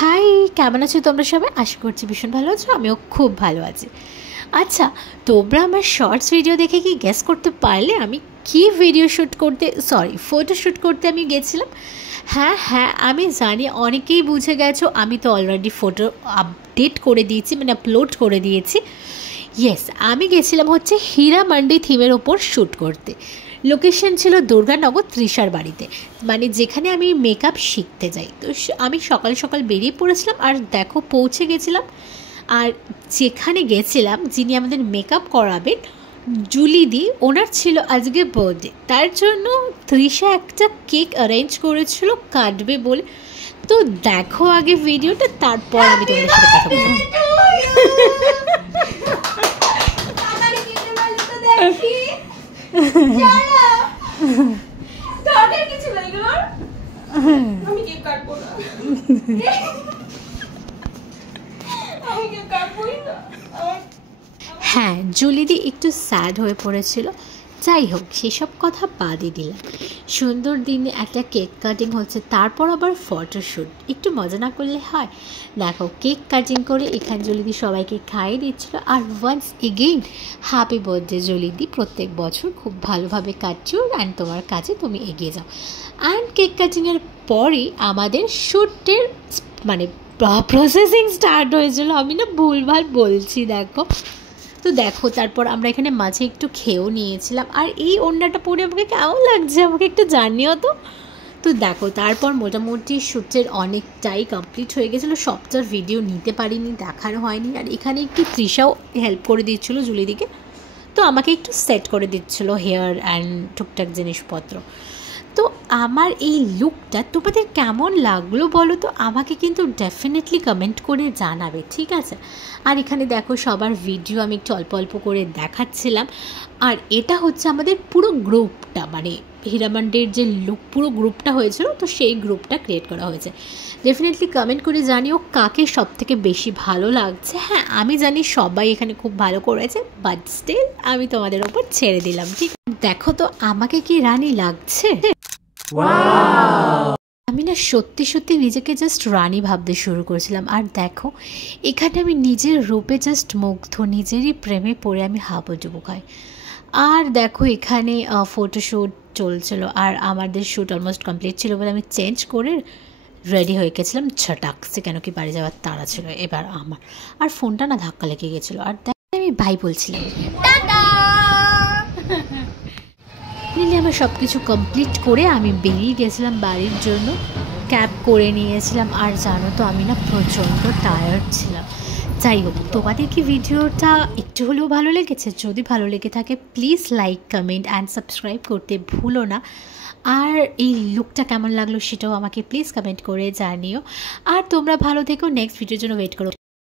High, কেমন আছো তোমরা সবাই? আশা করছি ভীষণ ভালো আছো, আমিও খুব ভালো আছি। আচ্ছা, তোমরা আমার শর্টস ভিডিও দেখে কি গেস করতে পারলে আমি কি ফটো শ্যুট করতে আমি গেছিলাম? হ্যাঁ, আমি জানি অনেকেই বুঝে গেছো, আমি তো অলরেডি ফটো আপডেট করে দিয়েছি, মানে আপলোড করে দিয়েছি। ইয়েস, আমি গেছিলাম হচ্ছে হীরা মান্ডি থিমের ওপর শ্যুট করতে। লোকেশন ছিল দুর্গানগর তৃষার বাড়িতে, মানে যেখানে আমি মেকআপ শিখতে যাই। তো আমি সকাল সকাল বেরিয়ে পড়েছিলাম, আর দেখো পৌঁছে গেছিলাম। আর যেখানে গেছিলাম, যিনি আমাদের মেকআপ করাবেন, জুলিদি, ওনার ছিল আজকে বার্থডে। তার জন্য তৃষা একটা কেক অ্যারেঞ্জ করেছিল কাটবে বলে। তো দেখো আগে ভিডিওটা, তারপর আমি তোমাদের সাথে কথা বলবো। হ্যাঁ, জুলিদি একটু স্যাড হয়ে পড়েছিল। যাই হোক, সেসব কথা বাদই দিলাম। সুন্দর দিনে একটা কেক কাটিং হচ্ছে, তারপর আবার ফটোশ্যুট, একটু মজা না করলে হয়? দেখো, কেক কাটিং করে এখানে জুলিদি সবাইকে খাইয়ে দিচ্ছিল। আর ওয়ান্স এগেইন হ্যাপি বার্থডে জুলিদি, প্রত্যেক বছর খুব ভালোভাবে কাটছো অ্যান্ড তোমার কাছে তুমি এগিয়ে যাও। অ্যান্ড কেক কাটিংয়ের পরই আমাদের শ্যুটের মানে প্রসেসিং স্টার্ট হয়েছিল। আমি না ভুলভাল বলছি, দেখো তারপর আমরা এখানে মাঝে একটু খেয়েও নিয়েছিলাম। আর এই ওড়নাটা পরে আমাকে কেমন লাগছে আমাকে একটু জানিও তো দেখো, তারপর মোটামুটি শ্যুটের অনেকটাই কমপ্লিট হয়ে গেছিলো। সবটার ভিডিও নিতে পারিনি, দেখানো হয়নি। আর এখানে একটু তৃষাও হেল্প করে দিচ্ছিলো জুলিদিকে, তো আমাকে একটু সেট করে দিচ্ছিলো হেয়ার অ্যান্ড টুকটাক জিনিসপত্র। তো আমার এই লুকটা তোমাদের কেমন লাগলো বলো তো, আমাকে কিন্তু ডেফিনেটলি কমেন্ট করে জানাবে, ঠিক আছে? আর এখানে দেখো সবার ভিডিও আমি একটু অল্প অল্প করে দেখাচ্ছিলাম। আর এটা হচ্ছে আমাদের পুরো গ্রুপটা, মানে হীরা মান্ডির যে লুক পুরো গ্রুপটা হয়েছিল, তো সেই গ্রুপটা ক্রিয়েট করা হয়েছে। ডেফিনেটলি কমেন্ট করে জানিও কাকে সব থেকে বেশি ভালো লাগছে। হ্যাঁ, আমি জানি সবাই এখানে খুব ভালো করেছে, বাট স্টিল আমি তোমাদের ওপর ছেড়ে দিলাম, ঠিক? দেখো তো আমাকে কি রানী লাগছে? আমি না সত্যি নিজেকে জাস্ট রানী ভাবতে শুরু করেছিলাম। আর দেখো, এখানে আমি নিজের রূপে জাস্ট মুগ্ধ, নিজেরই প্রেমে পড়ে আমি হাবুডুবু খাই। আর দেখো এখানে ফটোশ্যুট চলছিল, আর আমাদের শ্যুট অলমোস্ট কমপ্লিট ছিল বলে আমি চেঞ্জ করে রেডি হয়ে গেছিলাম ঝটাকসে, কেন কি বাড়ি যাওয়ার তাড়া ছিল এবার আমার। আর ফোনটা না ধাক্কা লেগে গেছিলো। আর দেখো আমি ভাই বলছিলাম। আমার সব কিছু কমপ্লিট করে আমি বেরিয়ে গেছিলাম বাড়ির জন্য, ক্যাব করে নিয়েছিলাম। আর জানো তো, আমি না প্রচণ্ড টায়ার্ড ছিলাম। যাই হোক, তোমাদের কি ভিডিওটা একটু হলেও ভালো লেগেছে? যদি ভালো লেগে থাকে please like, comment and subscribe করতে ভুলো না। আর এই লুকটা কেমন লাগলো সেটাও আমাকে প্লিজ কমেন্ট করে জানিও। আর তোমরা ভালো থেকো, নেক্সট ভিডিওর জন্য ওয়েট করো।